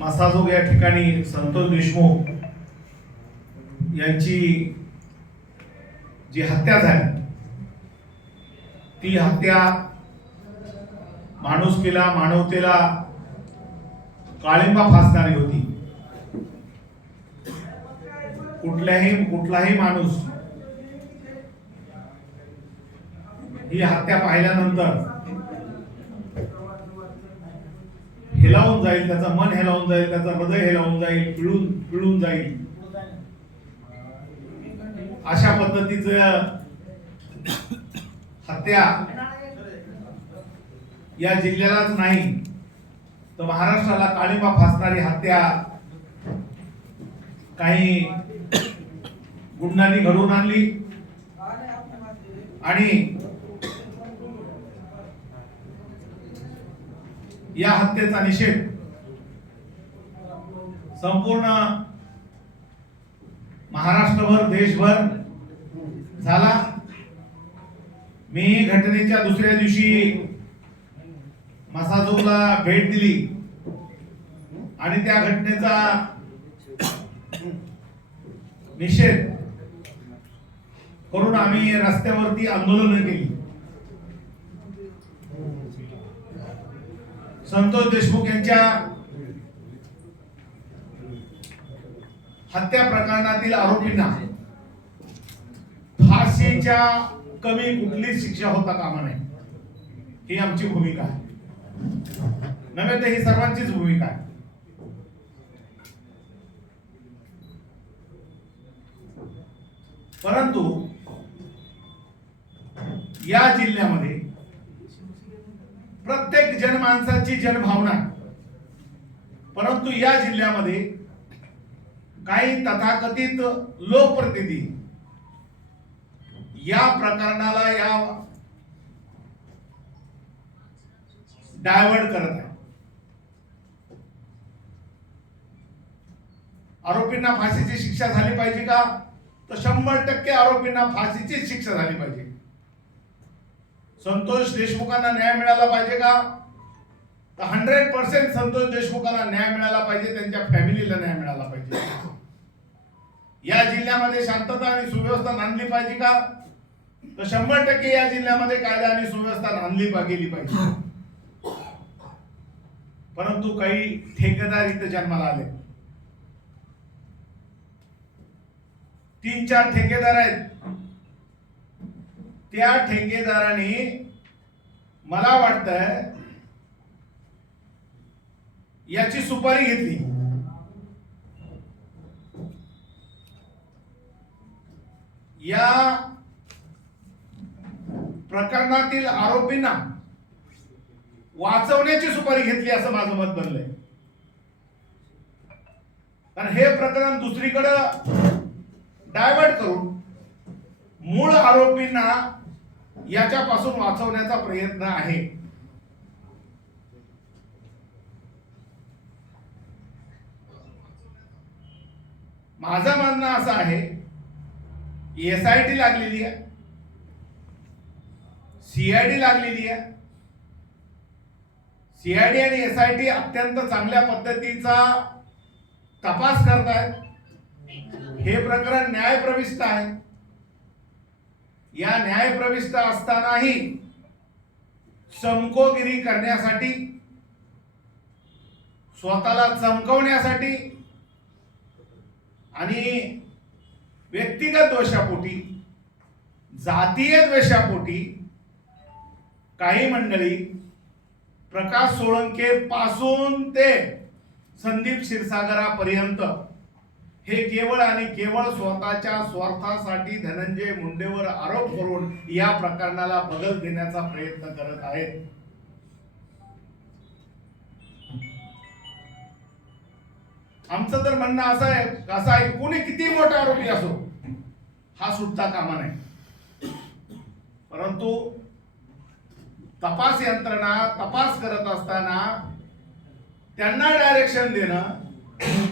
मसाजोग या ठिकाणी संतोष देशमुख यांची जी हत्या झाली ती हत्या केला मानवतेला काळिंबा फासणारी होती कुठल्याही कुठलाही माणूस ही हत्या पाहिल्यानंतर हेलावून जाईल त्याचं मन हेलावून जाईल त्याचं हृदय हेलावून जाईल पिळून पिळून जाईल अशा पद्धतीच हत्या या जिल्ह्यालाच नाही तर महाराष्ट्राला काळीबा फासणारी हत्या काही गुंडांनी घडवून आणली आणि या हत्येचा निषेध संपूर्ण महाराष्ट्रभर देशभर झाला मी घटनेच्या दुसऱ्या दिवशी मसाजोला भेट दिली आणि त्या घटनेचा निषेध करून आम्ही रस्त्यावरती आंदोलन केली संतोष देशमुख यांच्या हत्या प्रकरणातील आरोपींना फाशीच्या कमी कुठलीच शिक्षा होता कामा नाही ही आमची भूमिका आहे नव्हे तर ही सर्वांचीच भूमिका आहे परंतु या जिल्ह्यामध्ये प्रत्येक जनमानसाची जनभावना परंतु या जिल्ह्यामध्ये काही तथाकथित लोकप्रतिनिधी या प्रकरणाला या डायव्हर्ट करत आहे आरोपींना फाशीची शिक्षा झाली पाहिजे का तर शंभर टक्के आरोपींना फाशीचीच शिक्षा झाली पाहिजे संतोष देशमुखांना न्याय मिळाला पाहिजे का तर हंड्रेड पर्सेंट संतोष देशमुखांना न्याय मिळाला पाहिजे त्यांच्या फॅमिलीला न्याय मिळाला पाहिजे या जिल्ह्यामध्ये शांतता आणि सुव्यवस्था नांदली पाहिजे का तर शंभर टक्के या जिल्ह्यामध्ये कायदा आणि सुव्यवस्था नांदली गेली पाहिजे परंतु काही ठेकेदार इथे जन्माला आले तीन चार ठेकेदार आहेत त्या ठेकेदाराने मला वाटतंय याची सुपारी घेतली या प्रकरणातील आरोपींना वाचवण्याची सुपारी घेतली असं माझं मत बनलंय कारण हे प्रकरण दुसरीकडं डायव्हर्ट करून मूळ आरोपींना याच्यापासून वाचवण्याचा प्रयत्न आहे माझं म्हणणं असं आहे एस आय टी लागलेली आहे सीआयडी लागलेली आहे सीआयडी आणि एस आय टी अत्यंत चांगल्या पद्धतीचा तपास करतायत हे प्रकरण न्यायप्रविष्ट आहे या न्याय प्रविष्ट असतानाही चमकोगिरी करण्यासाठी स्वतःला चमकवण्यासाठी आणि व्यक्तिगत द्वेषापोटी जातीय द्वेषापोटी काही मंडळी प्रकाश सोळंके पासून ते संदीप क्षीरसागरापर्यंत हे केवळ आणि केवळ स्वतःच्या स्वार्थासाठी धनंजय मुंडेवर आरोप करून या प्रकरणाला बदल देण्याचा प्रयत्न करत आहेत आमचं तर म्हणणं असं आहे असं आहे कोणी किती मोठा आरोपी असो हा सुद्धा कामा नाही परंतु तपास यंत्रणा तपास करत असताना त्यांना डायरेक्शन देणं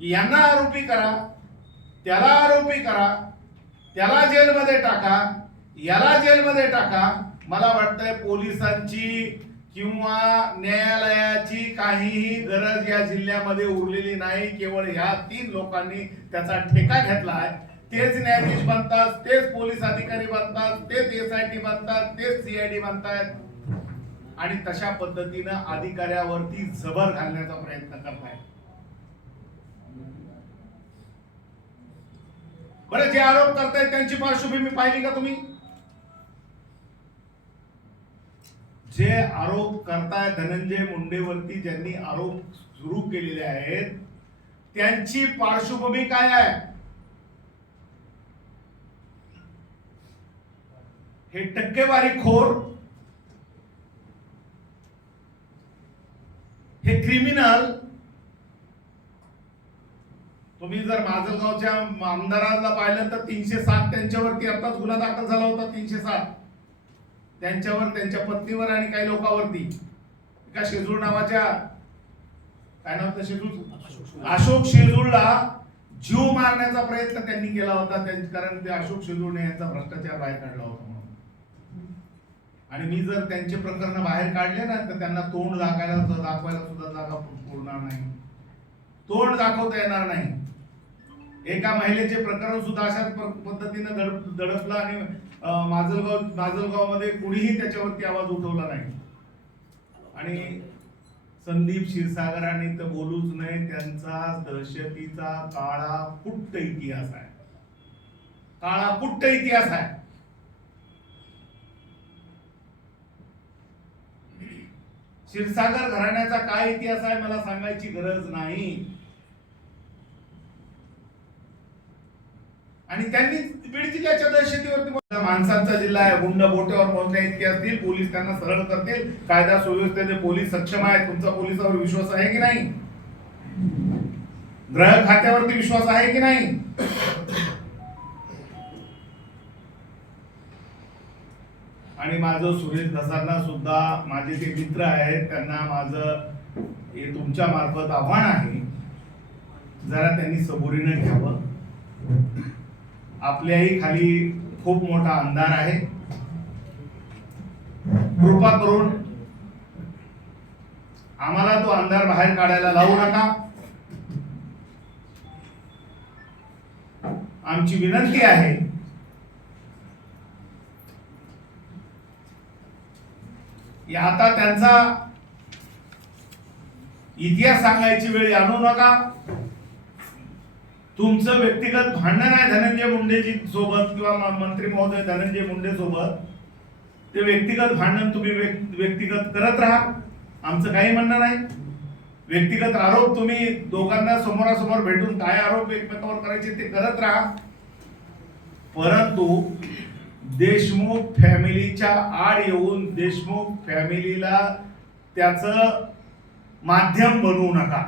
यांना आरोपी करा त्याला आरोपी करा त्याला जेलमध्ये टाका याला जेलमध्ये टाका मला वाटतंय पोलिसांची किंवा न्यायालयाची काहीही गरज या जिल्ह्यामध्ये उरलेली नाही केवळ ह्या तीन लोकांनी त्याचा ठेका घेतला आहे तेच न्यायाधीश बनतात तेच पोलीस अधिकारी बनतात तेच एस आय टी बनतात तेच डी बनतात आणि तशा पद्धतीनं अधिकाऱ्यावरती जबर घालण्याचा प्रयत्न करतायत बरं जे आरोप करतायत त्यांची पार्श्वभूमी पाहिली का तुम्ही जे आरोप करताय धनंजय मुंडेवरती ज्यांनी आरोप सुरू केलेले आहेत त्यांची पार्श्वभूमी काय आहे हे टक्केवारी खोर हे क्रिमिनल तुम्ही जर गावच्या आमदाराला पाहिलं तर तीनशे सात त्यांच्यावरती आताच गुन्हा दाखल झाला होता तीनशे सात त्यांच्यावर त्यांच्या पत्नीवर आणि काही लोकांवरती एका शेजूळ नावाच्या काय नाव शेजूळ अशोक शेजूळला जीव मारण्याचा प्रयत्न त्यांनी केला होता कारण ते अशोक शेजूळने यांचा भ्रष्टाचार बाहेर काढला होता म्हणून आणि मी जर त्यांचे प्रकरण बाहेर काढले ना तर त्यांना तोंड दाखायला दाखवायला सुद्धा जागा पुरणार नाही तोंड दाखवता येणार नाही एका महिलेचे प्रकरण सुद्धा अशाच पद्धतीनं धड दडपलं आणि माजलगाव माजलगावमध्ये कुणीही त्याच्यावरती आवाज उठवला नाही आणि संदीप क्षीरसागरांनी तर बोलूच नाही त्यांचा दहशतीचा काळा पुट्ट इतिहास आहे काळा पुट्ट इतिहास आहे क्षीरसागर घराण्याचा काय इतिहास आहे मला सांगायची गरज नाही आणि त्यांनी बीड जिल्ह्याच्या दहशतीवरती माणसांचा जिल्हा आहे गुंड बोटेवर पोहोचल्या इतके असतील पोलीस त्यांना सरळ करतील कायदा सुव्यवस्थेचे पोलीस सक्षम आहे तुमचा पोलिसावर विश्वास आहे की नाही ग्रह खात्यावरती विश्वास आहे की नाही आणि माझं सुरेश दसांना सुद्धा माझे जे मित्र आहेत त्यांना माझं हे तुमच्या मार्फत आव्हान आहे जरा त्यांनी सबुरीनं घ्यावं आपल्याही खाली खूप मोठा अंधार आहे कृपा करून आम्हाला तो अंधार बाहेर काढायला लावू नका आमची विनंती आहे आता त्यांचा इतिहास सांगायची वेळ आणू नका तुमचं व्यक्तिगत भांडण आहे धनंजय मुंडेजी सोबत किंवा मंत्री महोदय धनंजय मुंडे सोबत ते व्यक्तिगत भांडण तुम्ही व्यक्तिगत करत राहा आमचं काही म्हणणं नाही व्यक्तिगत आरोप तुम्ही दोघांना समोरासमोर भेटून काय आरोप एकमेकावर करायचे ते करत राहा परंतु देशमुख फॅमिलीच्या आड येऊन देशमुख फॅमिलीला त्याचं माध्यम बनवू नका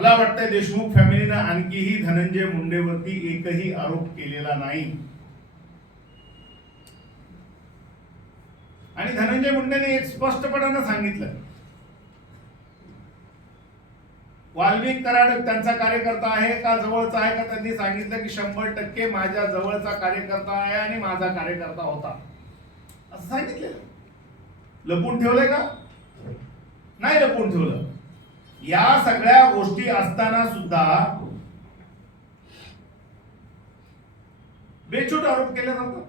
मला वाटतंय देशमुख फॅमिलीनं आणखीही धनंजय मुंडेवरती एकही आरोप केलेला नाही आणि धनंजय मुंडेने एक स्पष्टपणानं सांगितलं वाल्मिक कराड त्यांचा कार्यकर्ता आहे का जवळचा आहे का त्यांनी सांगितलं की शंभर टक्के माझ्या जवळचा कार्यकर्ता आहे आणि माझा कार्यकर्ता होता असं सांगितलं लपून ठेवलंय का नाही लपून ठेवलं या सगळ्या गोष्टी असताना सुद्धा बेछूट आरोप केले जातो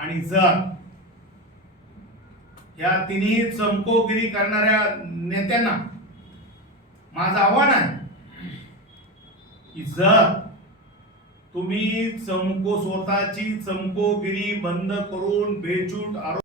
आणि जर या तिन्ही चमकोगिरी करणाऱ्या नेत्यांना माझं आव्हान आहे की जर तुम्ही चमको स्वतःची चमकोगिरी बंद करून बेचूट आरोप